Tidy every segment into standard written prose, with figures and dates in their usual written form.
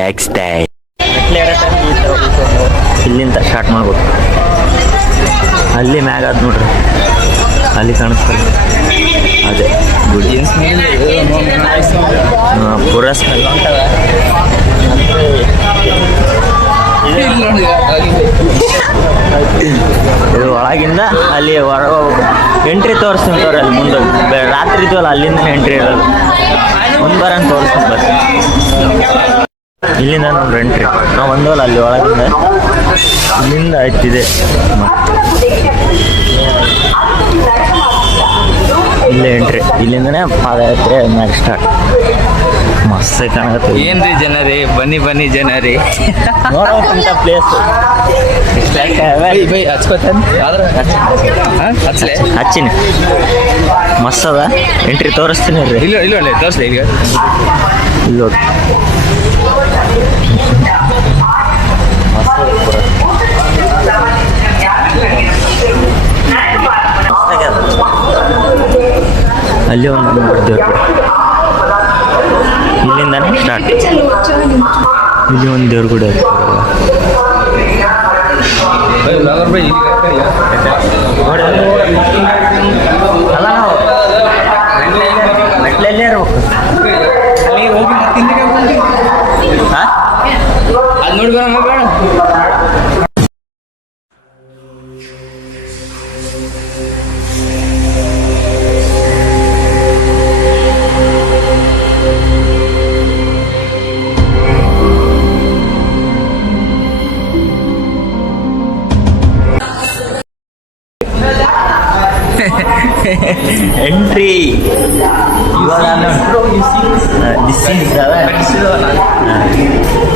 Next day ಇಲ್ಲಿಂದ start ಮಾಡ್ಬೋದು. ಅಲ್ಲಿ ಮ್ಯಾಗ ಅದು ನೋಡ್ರಿ, ಅಲ್ಲಿ ಕಾಣಿಸ್ತಲ್ಲ ಅದೇ ಗುಡಿ. ಪೂರ ಸ್ಮೆಲ್ ಉಂಟದ. ಇದು ಒಳಗಿಂದ ಅಲ್ಲಿ ಹೊರಗೆ ಎಂಟ್ರಿ ತೋರಿಸ್ತೀನಿ ತೋರಿ. ಅಲ್ಲಿ ಮುಂದೆ ರಾತ್ರಿ ಇದ್ವಲ್ಲ ಅಲ್ಲಿಂದ ಎಂಟ್ರಿ ಇರೋದು. ಮುಂದೆ ಬರೋಂಗೆ ತೋರಿಸ್ತೀನಿ ಬಸ್. ಇಲ್ಲಿಂದ ನೋಡ್ರಿ ಎಂಟ್ರಿ. ನಾವು ಬಂದವಲ್ಲ ಅಲ್ಲಿ ಒಳಗಿಂದ, ಇಲ್ಲಿಂದ ಆಯ್ತಿದೆ. ಇಲ್ಲೇ ಎಂಟ್ರಿ, ಇಲ್ಲಿಂದನೇ ಪಾದಯಾತ್ರೆ ಮ್ಯಾಗ ಸ್ಟಾರ್ಟ್. ಮಸ್ತ್ ಕಾಣತ್ತೆ. ಏನ್ರಿ ಜನರೇ, ಬನ್ನಿ ಬನ್ನಿ ಜನರೇ, ನೋಡೋಂಥ ಪ್ಲೇಸ್. ಹಚ್ಚಿನಿ ಮಸ್ತ್ ಅದ. ಎಂಟ್ರಿ ತೋರಿಸ್ತೀನಿ ರೀ. ಇಲ್ಲ ತೋರಿಸ್ಲಿ ಈಗ. ಇಲ್ಲಿ ನೋಡಿ ಅಲ್ಲಿ ಒಂದು ದೇವ್ರ. ಇಲ್ಲಿಂದಾನೆ ಸ್ಟಾರ್ಟ್. ಇಲ್ಲಿ ಒಂದು ದೇವ್ರ ಗುಡಿ ಐತೆ. ಅಲ್ಲ ನಾವು ಮೆಟ್ಲಲ್ಲೇ ಇರ್ಬೇಕು. ಅದು ನೋಡಿ ಬೇಡ. ಎಂಟ್ರಿ ಇವಾಗ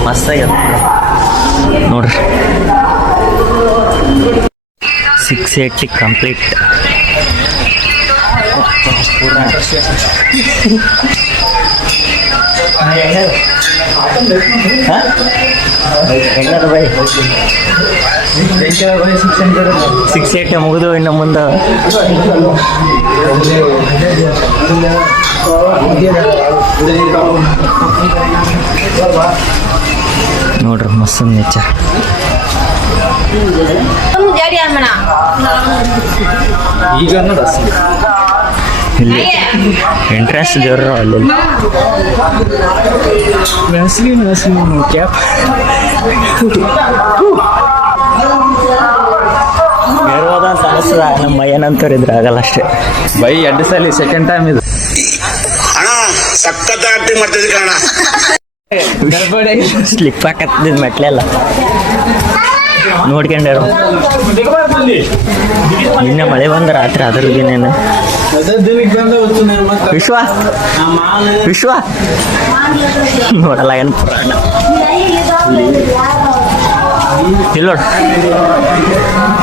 ಮಸ್ತಾಗ್ಯದ ನೋಡ್ರಿ. 680 ಕಂಪ್ಲೀಟ್. ಹೆಂಗಾರ ಬೈ 680 ಮುಗಿದು ಇನ್ನು ಮುಂದೆ ನೋಡ್ರಿ ಮಸ್ತ್ ನೇಚರ್. ಈಗ ಇಲ್ಲಿ ಎಂಟ್ರೆನ್ಸ್ ದೇವ್ರ ಅಲ್ಲಿ ಇರ್ಬೋದ ಅಂತ ಅನಿಸ್ತದ. ನಮ್ಮ ಏನಂತಾರೆ ಇದ್ರೆ ಆಗಲ್ಲ ಅಷ್ಟೇ. ಬೈ 2 ಸಲ ಸೆಕೆಂಡ್ ಟೈಮ್ ಇದು. ಸ್ಲಿಪ್ ಹಾಕತ್ತಿದ್ ಮೆಟ್ಲೆಲ್ಲ ನೋಡ್ಕೊಂಡ್ಯಾರ. ನಿನ್ನೆ ಮಳೆ ಬಂದ ರಾತ್ರಿ ಅದ್ರದ್ದೇನೇನು ವಿಶ್ವ ನೋಡಲ್ಲ ಏನು ಪುರಾಣ ಇಲ್ಲ.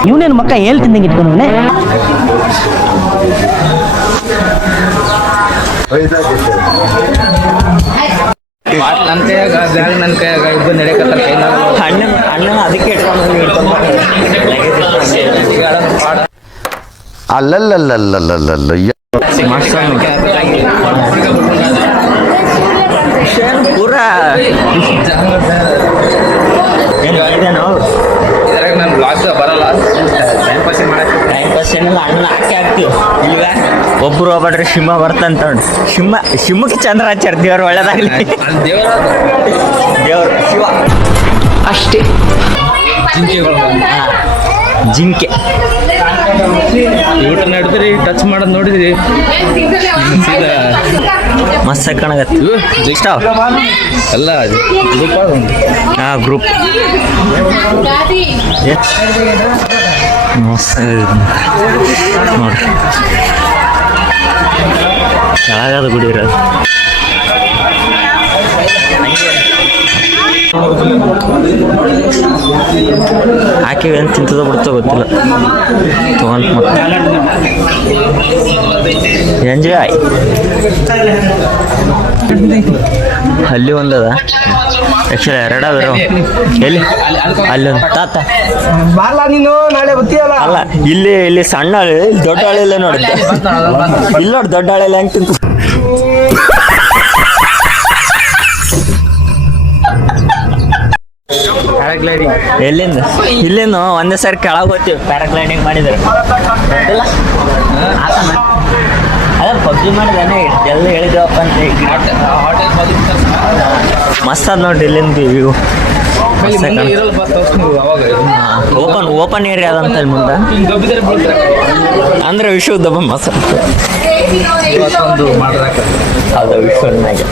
ಇವನೇನು ಮಕ್ಕ ಹೇಳ್ತಿದ್ದಂಗೆ ಇಟ್ಕೊಂಡವನೇ. ನನ್ನ ಕೈಯಾಗ ಬ್ಯಾಗ್, ನನ್ನ ಕೈಯಾಗ ಇಬ್ಬರು ನಡೆಯಕತ್ತಾರ. ಅಣ್ಣ ಅದಕ್ಕೆ ಅಲ್ಲಲ್ಲಲ್ಲಲ್ಲಲ್ಲಲ್ಲ ಪೂರಾ ಇದ್ರಾಗ ನನ್ನ ಬ್ಲಾಗ್ ಬರಲ್ಲ. ಟೈಮ್ ಪಾಸ್ ಏನಿಲ್ಲ, ಅಣ್ಣ ಹಾಕಿ ಹಾಕ್ತೀವಿ. ಈಗ ಒಬ್ರು ಹೋಗ್ಬೇಡ್ರಿ, ಸಿಂಹ ಬರ್ತಂತ. ಸಿಂಹಕ್ಕೆ ಚಂದ್ರ ಹಚ್ಚಾರ. ದೇವ್ರು ಒಳ್ಳೇದಾಗ್ಲಿ. ದೇವ್ರು ಶಿವ ಅಷ್ಟೇ. ಜಿಂಕೆ ಊಟ ನಡೆದ್ರಿ, ಟಚ್ ಮಾಡೋದು ನೋಡಿದ್ರಿ, ಮಸ್ತ್ ಕಾಣಗತ್ತೆ. ಇಷ್ಟ ಎಲ್ಲ ಗ್ರೂಪ್ ಮಸ್ತ್ ನೋಡ್ರಿ. ಕೆಳಗಾದ ಗುಡಿ ಇರೋದು. ಹಾಕಿ ಏನು ತಿಂತದ ಬಿಡ್ತೋ ಗೊತ್ತಿಲ್ಲ. ತೊಗೊಂಡು ಮತ್ತೆ ಎಂಜಾಯ್. ಅಲ್ಲಿ ಒಂದದ ಆ್ಯಕ್ಚುಲಿ 2 ಅದಾವ. ಎಲ್ಲಿ ಅಲ್ಲೊಂದು ತಾತ ಬಾರ್ಲಾ ನೀನು ನಾಳೆ ಬರ್ತೀಯಲ್ಲ. ಅಲ್ಲ ಇಲ್ಲಿ ಸಣ್ಣ ಹಳೆ, ದೊಡ್ಡ ಹಳೆಲ್ಲ ನೋಡುತ್ತೆ. ಇಲ್ಲಿ ನೋಡಿ ದೊಡ್ಡ ಹಳೆಲ್ಲ ಹೆಂಗೆ ತಿಂತ ಪ್ಯಾರಾಗ್ಲೈಡಿಂಗ್ ಎಲ್ಲಿಂದ ಇಲ್ಲಿಂದ ಒಂದೇ ಸರಿ ಕೆಳಗೆ ಹೋಗ್ತೀವಿ ಪ್ಯಾರಾಗ್ಲೈಡಿಂಗ್ ಮಾಡಿದ್ರೆ ಗೊತ್ತಿಲ್ಲ ಹಾಸನ ಅದ ಪಬ್ಜಿ ಮಾಡಿದಾನೆ ಎಲ್ಲ ಹೇಳಿದ್ವಪ್ಪ ಅಂತ ಮಸ್ತ್ ಅದ ನೋಡಿ ಇಲ್ಲಿಂದ ವ್ಯೂ ಓಪನ್ ಏರಿಯಾ ಅದಂತ ಇಲ್ಲಿ ಮುಂದೆ ಅಂದ್ರೆ ವಿಶ್ವ ದಬ್ಬ ಮಸ್ತ್ ಹೌದು ವಿಶ್ವನಾಗೆ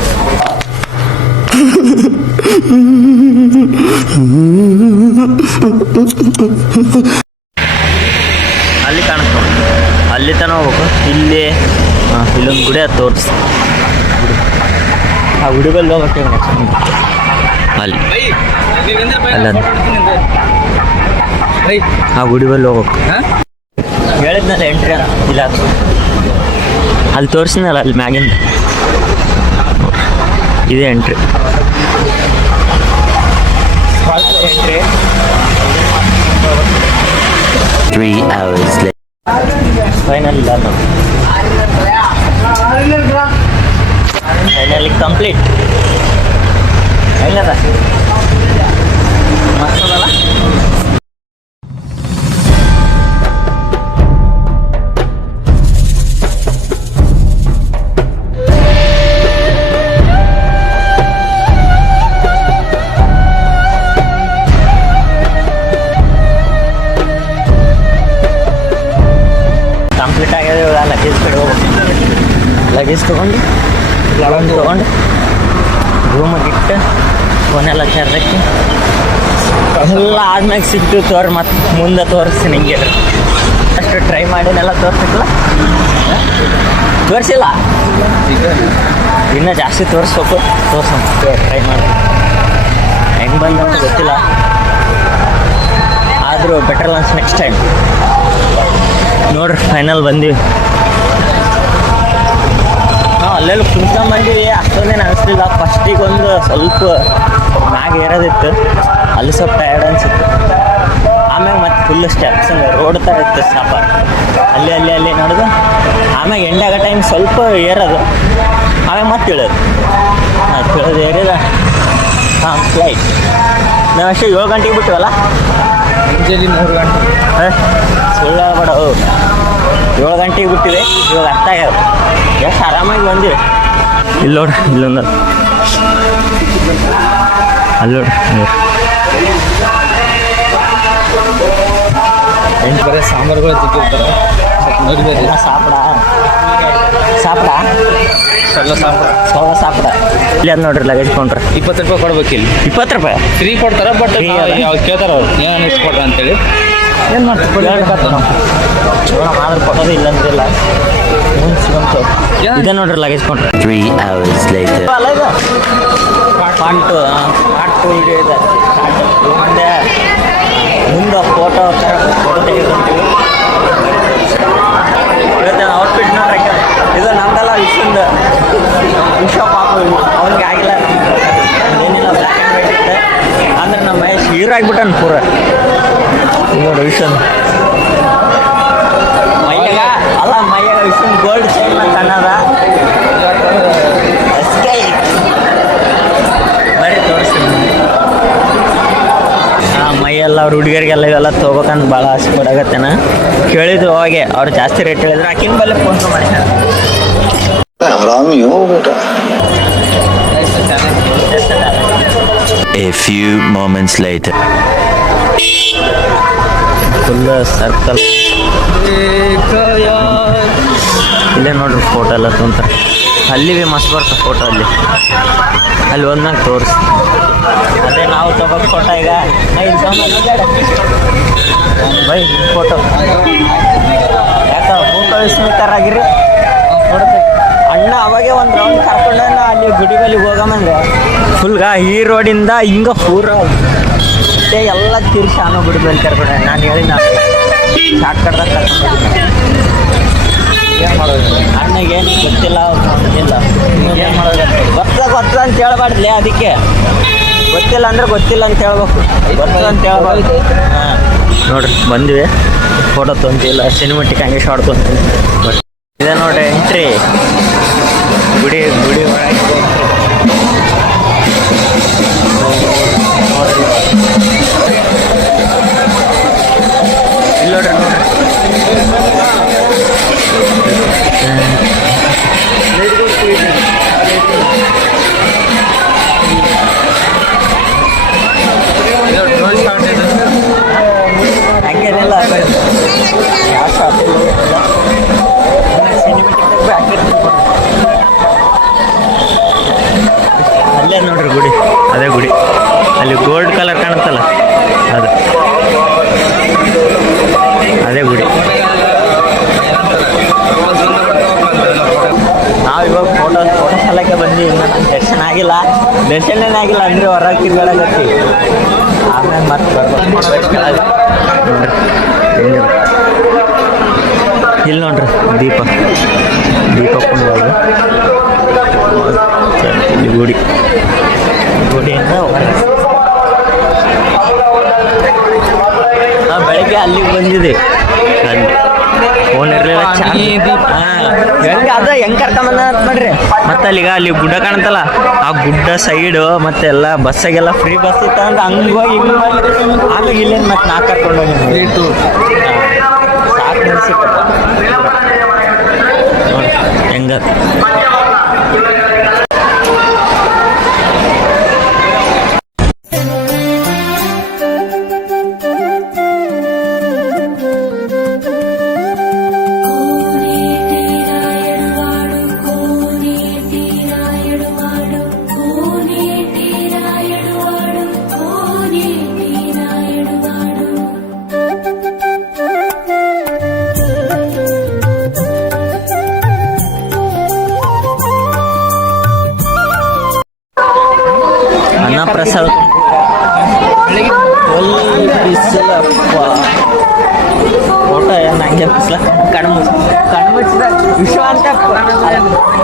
ಅಲ್ಲಿ ಕಾಣುತ್ತೆ ಅಲ್ಲಿ ತನಕ ಹೋಗ್ಬೇಕು ಇಲ್ಲಿ ಇಲ್ಲೊಂದು ಗುಡಿ ಅದು ತೋರಿಸ್ ಆ ಗುಡಿ ಬಲ್ಲಿ ಹೋಗ್ಬೇಕು ಅಲ್ಲಿ ಅಲ್ಲ ಆ ಗುಡಿ ಬಲ್ಲಿ ಹೋಗ್ಬೇಕು ಹೇಳಿದ್ನಲ್ಲ ಎಂಟ್ರಿ ಇಲ್ಲ ಅಲ್ಲಿ ತೋರಿಸಿದ್ನಲ್ಲ ಅಲ್ಲಿ ಮ್ಯಾಗಿಂದ ಇದೇ entry entry 3 hours later. Final ಇಲ್ಲ ನಾವು ಫೈನಲಿ ಕಂಪ್ಲೀಟ್ ಹೆಂಗದ ಮಸ್ತ್ ಅದಲ್ಲ ಕಂಪ್ಲೀಟ್ ಆಗ್ಯದ ಇವಾಗ ಲಗೇಜ್ ಕಡೆ ಹೋಗ್ಬೇಕು ಲಗೇಜ್ ತೊಗೊಂಡು ರೂಮಿಗೆ ಇಟ್ಟು ಫೋನೆಲ್ಲ ಚಾರ್ಜಕ್ಕೆ ಎಲ್ಲ ಆದ್ಮ್ಯಾಗ ಸಿಕ್ತು ತೋರ್ ಮತ್ತು ಮುಂದೆ ತೋರಿಸ್ತೀನಿ ಹಿಂಗೆ ಅಷ್ಟು ಟ್ರೈ ಮಾಡಿನೆಲ್ಲ ತೋರಿಸಿಲ್ಲ ತೋರಿಸಿಲ್ಲ ಇನ್ನೂ ಜಾಸ್ತಿ ತೋರಿಸ್ಬೇಕು ಟ್ರೈ ಮಾಡಿ ಹೆಂಗೆ ಬಂದಂತ ಗೊತ್ತಿಲ್ಲ ಆದರೂ ಬೆಟರ್ ಲನ್ಸ್ ನೆಕ್ಸ್ಟ್ ಟೈಮ್ ನೋಡ್ರಿ ಫೈನಲ್ ಬಂದೀವಿ ಅಲ್ಲೆಲ್ಲ ಕುಂತ್ಕೊಂಡ್ಬಂದೀವಿ ಅಷ್ಟೊಂದೇನು ಅನಿಸ್ಲಿಲ್ಲ ಫಸ್ಟಿಗೆ ಒಂದು ಸ್ವಲ್ಪ ಮ್ಯಾಗ ಏರೋದಿತ್ತು ಅಲ್ಲಿ ಸ್ವಲ್ಪ ಟಯರ್ಡ್ ಅನಿಸಿತ್ತು ಆಮ್ಯಾಗ ಮತ್ತೆ ಫುಲ್ ಸ್ಟೆಪ್ಸ್ ರೋಡ್ ಥರ ಇತ್ತು ಸಾಪ ಅಲ್ಲಿ ನೋಡೋದು ಆಮ್ಯಾಗ ಎಂಡಾಗ ಟೈಮ್ ಸ್ವಲ್ಪ ಏರೋದು ಆಮ್ಯಾಗ ಮತ್ತೆ ಇಳೋದು ಇಳೋದು ಏರಿದ ಫ್ಲೈಟ್ ನಾವು ಅಷ್ಟೇ 7 ಗಂಟೆಗೆ ಬಿಟ್ಟಿವಲ್ಲ ಮುಂಜಾನೆ 3 ಗಂಟೆ ಸುಳ್ಳು ಹೇಳ್ಬೇಡ 7 ಗಂಟೆಗೆ ಬಿಟ್ಟಿದೆ ಇವಾಗ ಅರ್ಥ ಆಗ್ಯಾವ ಎಷ್ಟು ಆರಾಮಾಗಿ ಬಂದಿವಿ ಇಲ್ಲಿ ನೋಡ್ರಿ ಇಲ್ಲೊಂದು ಅಲ್ಲಿ ನೋಡ್ರಿ ಎಂಟು ಬರೀ ಸಾಂಬಾರುಗಳು ತಿಂತಿರ್ತಾರೆ ಸಾಪಡ ಸಾಪಡ ಇಲ್ಲಿ ಅದು ನೋಡ್ರಿ ಲಗೇಜ್ ಕೊಂಡ್ರೆ 20 ರೂಪಾಯಿ ಕೊಡ್ಬೇಕು ಇಲ್ಲಿ 20 ರೂಪಾಯಿ ಫ್ರೀ ಕೊಡ್ತಾರೆ ಬಟ್ ಯಾವ್ದು ಕೇಳ್ತಾರ ಅವ್ರು ಏನು ಇಸ್ಕೊಡ್ರಿ ಅಂತೇಳಿ ಏನು ಮಾಡ್ತೀವಿ ಆದ್ರೆ ಕೊಡೋದು ಇಲ್ಲ ಅಂತಿಲ್ಲ ಮುಂಚೆ ಇದೆ ನೋಡ್ರಿ ಲಗೇಜ್ ಕೊಂಡ್ರೆ 3 hours later. ಅಲ್ಲ ಇದು ಪಾರ್ಟ್ ವಿಡಿಯೋ ಇದೆ ಮುಂದೆ ಫೋಟೋ ತೆಗೆದುಕೊಂತೀವಿ ಇವತ್ತು ಔಟ್ಫಿಟ್ ನೋಡ್ರಿ ಇದು ನಮ್ದೆಲ್ಲ ವಿಶ್ವ ಪಾಪ ಅವ್ನಿಗೆ ಆಗಿಲ್ಲ ಏನಿಲ್ಲ ಬ್ಲ್ಯಾಕ್ ಆ್ಯಂಡ್ ವೈಟ್ ಇತ್ತು ಅಂದ್ರೆ ನಮ್ಮ ಮಹೇಶ್ ಹೀರೋ ಆಗಿಬಿಟ್ಟನು ಪೂರ ನೋಡಿ ವಿಶ್ವನ್ ಮೈಯಾಗ ವಿಶ್ವನ್ ಗೋಲ್ಡ್ ಚೈನ್ ಕಣ್ಣದ ಬರೀ ತೋರಿಸ್ತೀನಿ ಮೈಯೆಲ್ಲ ಅವ್ರ ಹುಡುಗಿಯರಿಗೆಲ್ಲ ಇವೆಲ್ಲ ತೊಗೋಬೇಕಂತ ಭಾಳ ಆಸೆ ಪಡಾಗತ್ತೇನ ಕೇಳಿದ್ರು ಅವಾಗೆ ಅವ್ರು ಜಾಸ್ತಿ ರೇಟ್ ಹೇಳಿದ್ರು ಆಕಿನ ಬಲ್ಲೇ ಫೋನ್ ಮಾಡಿ A few moments later. Full circle ಇಲ್ಲೇ ನೋಡ್ರಿ ಫೋಟೋ ಎಲ್ಲ ತೊಗೊಂತಾರೆ ಅಲ್ಲಿ ಭೀ ಮಸ್ತ್ ಬರ್ತದೆ ಫೋಟೋ ಅಲ್ಲಿ ಒಂದಾಗ ತೋರಿಸಿ ಅದೇ ನಾವು ತಗೋಬೇಕು ಫೋಟೋ ಈಗ ಬೈ ಫೋಟೋ ಯಾಕ ಸ್ಮಿತರಾಗಿರಿ ನೋಡ್ಬೇಕು ಅಣ್ಣ ಅವಾಗೆ ಒಂದು ರೌಂಡ್ ಕರ್ಕೊಂಡ ಅಲ್ಲಿ ಗುಡಿ ಬಲ್ಲಿಗೆ ಹೋಗಮಂದ್ರೆ ಫುಲ್ಗ ಈ ರೋಡಿಂದ ಹಿಂಗ ಪೂರ ಎಲ್ಲ ತಿರ್ಸಿ ಅನ್ನೋ ಗುಡಿ ಬಲ್ಲಿ ಕರ್ಕೊಂಡೆ ನಾನು ಹೇಳಿದ ಶಾರ್ಟ್ ಕಟ್ದಾಗ ಕರ್ಕೊಂಡು ಏನು ಮಾಡೋದು ಅಣ್ಣಗೆ ಏನು ಗೊತ್ತಿಲ್ಲ ಇಲ್ಲ ಏನು ಮಾಡೋದು ಗೊತ್ತಿಲ್ಲ ಅಂತ ಹೇಳ್ಬಾರ್ದ್ಲೆ ಅದಕ್ಕೆ ಗೊತ್ತಿಲ್ಲ ಅಂದ್ರೆ ಗೊತ್ತಿಲ್ಲ ಅಂತ ಹೇಳ್ಬೇಕು ಗೊತ್ತಿಲ್ಲ ಅಂತ ಹೇಳ್ಬಾರ್ದು ಹಾಂ ನೋಡ್ರಿ ಬಂದ್ವಿ ಫೋಟೋ ತೊಗೊಂತಿಲ್ಲ ಸಿನಿಮಾಟಿಕ್ ಹಂಗೆ ಶಾರ್ಟ್ ತೊಗೊಂತೀನಿ ಇದೆ ನೋಡ್ರಿ ಎಂಟ್ರಿ ಗುಡಿ ಒಳಗೆ ನೋಡ್ರಿ ಅಲ್ಲಿ ಗೋಲ್ಡ್ ಕಲರ್ ಕಾಣುತ್ತಲ್ಲ ಅದು ಅದೇ ಗುಡಿ. ನಾವು ಇವಾಗ ಫೋಟೋ ಸಲಕ್ಕೆ ಬಂದ್ವಿ. ಇನ್ನು ನಮ್ಮ ದರ್ಶನ ಆಗಿಲ್ಲ, ದರ್ಶನನೇ ಆಗಿಲ್ಲ ಅಂದರೆ ಹೊರಗೆ ತಿರ್ಗಾಡಕತ್ತಿ. ಆಮೇಲೆ ಮತ್ತೆ ಬರ್ಬೇಕು. ಇಲ್ಲಿ ನೋಡ್ರಿ ದೀಪ ಕುಂಡೋದು ಇಲ್ಲಿ ಗುಡಿಯಿಂದ ನಾವು ಬೆಳಗ್ಗೆ ಅಲ್ಲಿಗೆ ಬಂದಿದೆ. ಫೋನ್ ಇರಲಿಲ್ಲ, ಹೆಂಗೆ ಅದ ಹೆಂಗೆ ಕರ್ಕೊಂಬಂದ ಅಂತ ಮಾಡ್ರಿ. ಮತ್ತೆ ಅಲ್ಲಿ ಗುಡ್ಡ ಕಾಣುತ್ತಲ್ಲ, ಆ ಗುಡ್ಡ ಸೈಡು ಮತ್ತೆ ಎಲ್ಲ ಬಸ್ಸಾಗೆಲ್ಲ ಫ್ರೀ ಬಸ್ ಇತ್ತು ಅಂತ ಹಂಗೆ ಹೋಗಿ ಹಿಂಗೆ ಆಮೇಲೆ ಇಲ್ಲೇನು ಮತ್ತೆ ನಾ ಕರ್ಕೊಂಡು ಹೋಗಿ ಸಾಕು ನಡೆಸಿಟ್ಟಪ್ಪ ಹೆಂಗ. ಅನ್ನಪ್ರಸಾದ ಬಿಸಿಲಪ್ಪ ಫೋಟೋ ಏನು ಹಂಗೆ ಬಿಸಿಲ ಕಣ್ಮುಚ್ಚಿದ ವಿಶ್ವ ಅಂತ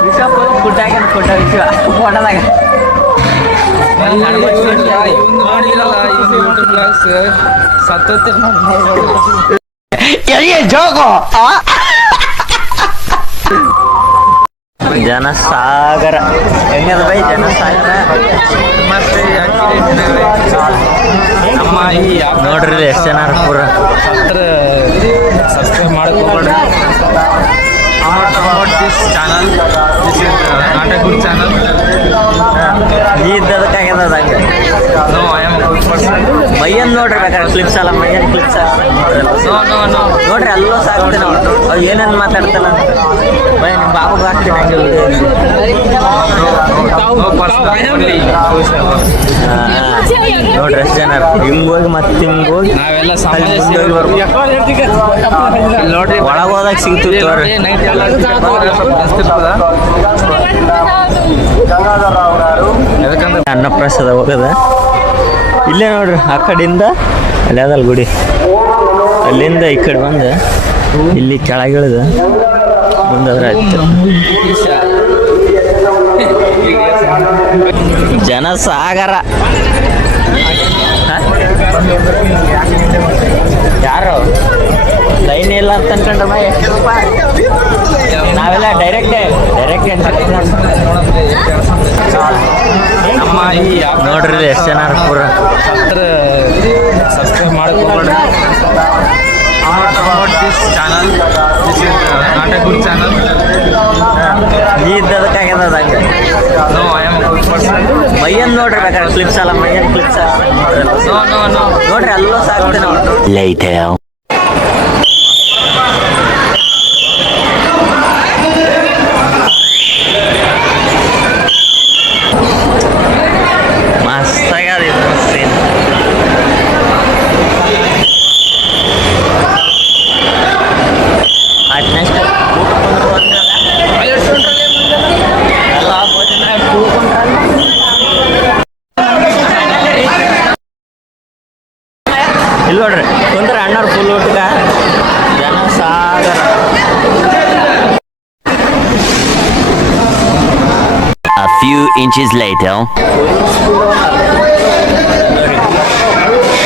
ವಿಶ್ವ ಗುಡ್ಡಾಗ ಫೋಟೋ ವಿಶ್ವ ಫೋಟೋದಾಗ ಜನಸಾಗರ ಹೆಂಗದ ಬೈ ಜನಸಾಗರ. ನೋಡ್ರಿ ಎಷ್ಟು ಜನ ಪೂರ ಸಬ್ಸ್ಕ್ರೈಬ್ ಮಾಡ್ಕೊಳ್ರಿ. Channel not a good channel. ಇದ್ದದಕ್ಕಾಗ್ಯದ ಹಂಗೆ. No I am good person. ಮೈಯನ್ ನೋಡ್ರಿ ಬೇಕಾದ್ರೆ ಕ್ಲಿಪ್ಸ್ ಅಲ್ಲ, ಮೈಯನ್ ಕ್ಲಿಪ್ಸ್ ನೋಡ್ರಿ ಅಲ್ಲೂ ಸಾಕ್ತೀನಿ ನಾವು. ಅವು ಏನೇನು ಮಾತಾಡ್ತಾನ ಬೈ ನಿಮ್ಮ ಬಾಬುಗೆ ಹಾಕ್ತೀನಿ ಹಂಗೆ. ನೋಡ್ರಿ ಎಷ್ಟು ಜನ ಹಿಂಗೆ ಹೋಗಿ ಮತ್ತೆ ಹಿಂಗೆ ಹೋಗಿ ನಾವೆಲ್ಲ ನೋಡ್ರಿ ಒಳಗೆ ಹೋದಾಗ ಸಿಗ್ತೀವಿ. ಅನ್ನಪ್ರಸಾದ ಹೋಗದ ಇಲ್ಲೇ ನೋಡ್ರಿ. ಆ ಕಡೆಯಿಂದ ಅಲ್ಲಿ ಅದಲ್ಲ ಗುಡಿ, ಅಲ್ಲಿಂದ ಈ ಕಡೆ ಬಂದು ಇಲ್ಲಿ ಕೆಳಗಿಳಿದ ಮುಂದಾದ್ರೆ ಆಯ್ತು. ಜನಸಾಗರ ಯಾರು ಲೈನ್ ಇಲ್ಲ ಅಂತ ಅನ್ಕೊಂಡ್ರ ಮೈ ನಾವೆಲ್ಲ ಡೈರೆಕ್ಟ್ ನೋಡ್ರಿ ಎಷ್ಟು ಜನ ಪೂರ ಸಬ್ಸ್ಕ್ರೈಬ್ ಮಾಡ್ಕೊಳ್ರಿ. Channel not a good channel. ಇದ್ದದಕ್ಕಾಗ್ಯದ ಹಂಗೆ. No I am good person. ಮೈಯನ್ ನೋಡ್ರಿ ಬೇಕಾದ್ರೆ ಕ್ಲಿಪ್ಸ್ ಅಲ್ಲ, ಮೈಯನ್ ಕ್ಲಿಪ್ಸ್ ನೋಡ್ರಿ ಅಲ್ಲೂ ಸಾಕ್ತೀನಿ ನಾವು. Later. ಮಸ್ತಾಗ್ಯದ ಇದು ಸೀನ್. ಆಯ್ತು ನೆಕ್ಸ್ಟ್ ಎಲ್ಲ ಇಲ್ಲಿ ನೋಡ್ರಿ ಕುಂದ್ರೆ ಅಣ್ಣವ್ರ ಫುಲ್ ಊಟಗ ಜನಸಾಗರ. A few inches later.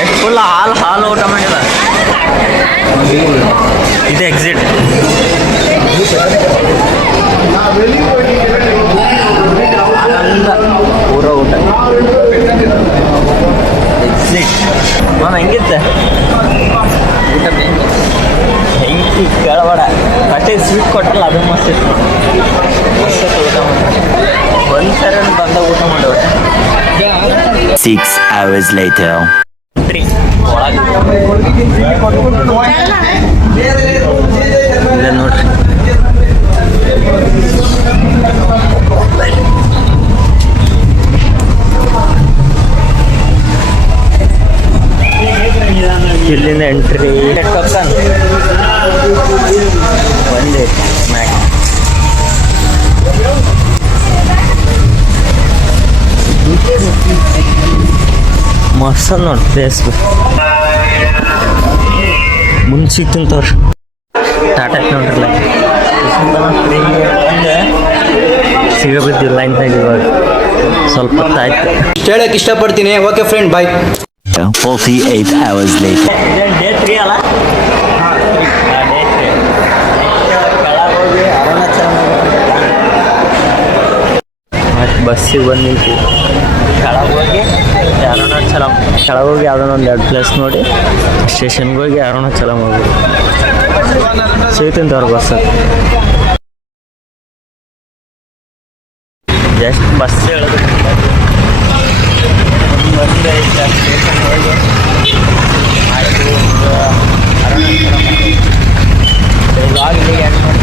ಎಷ್ಟು ಫುಲ್ ಹಾಲು ಊಟ ಮಾಡಿದ. ಇದು ಎಕ್ಸಿಟ್. ಆನಂದ ಪೂರ ಊಟ ಎಕ್ಸಿಟ್. ಹೆಂಗಿತ್ತು ಊಟ? ಹೆಂಗಿ ಕೇಳಬೇಡ. ಮತ್ತೆ ಸ್ವೀಟ್ ಕೊಟ್ಟಲ್ಲ ಅದು ಮಸ್ತ್ ಇತ್ತು. ಮಸ್ತ್ ಊಟ ಮಾಡಿ ಒಂದ್ಸರಿ ಬಂದ ಊಟ ಮಾಡೋರು. 6 hours later. ಇಲ್ಲ ನೋಡ್ರಿ ಇಲ್ಲಿಂದ ಎಂಟ್ರಿ ಟೋಕನ್ ಒಂದೇ ಮ್ಯಾಕ್ ಮಸ್ತ್ ನೋಡಿ ಪ್ಲೇಸ್ ಮುಂದೆ ಸಿಗ್ತೀನಿ ತೋರಿ ಟಾಟಾ ನೋಡ್ರಲ್ಲ ಫ್ರೀ ಅಂದರೆ ಸಿಗಬಿದ್ದಿಲ್ಲ ಲೈನ್ದಾಗ ಇವಾಗ ಸ್ವಲ್ಪ ಹೊತ್ತಾಯ್ತು ಹೇಳಕ್ಕೆ ಇಷ್ಟಪಡ್ತೀನಿ. ಓಕೆ ಫ್ರೆಂಡ್, ಬಾಯ್. 48 hours later. ಡೇ 3 ಅಲ್ಲ ಡೇ 3 ಕೆಳಗೆ ಹೋಗಿ ಅರುಣಾಚಲ ಮತ್ತು ಬಸ್ಸಿಗೆ ಬಂದು ನಿಂತೀವಿ. ಕೆಳಗೆ ಹೋಗಿ ಅರುಣಾಚಲಂ ಕೆಳಗೆ ಹೋಗಿ ಯಾವುದೋ ಒಂದು 2 ಪ್ಲೇಸ್ ನೋಡಿ ಸ್ಟೇಷನ್ಗೆ ಹೋಗಿ ಅರುಣಾಚಲಂ ಹೋಗಿ ಸಿಗ್ತೀನಿ ತವ್ರ ಬಸ್ ಜಸ್ಟ್ ಬಸ್ ಹೇಳೋದು ಒಂದು ಸ್ಟೇಷನ್ ಹೋಗಿ ಆಯಿತು ಅರುಣಾಚಲಂ ಲಾಗ್ ಇಲ್ಲಿಗೆ ಎಂಡ್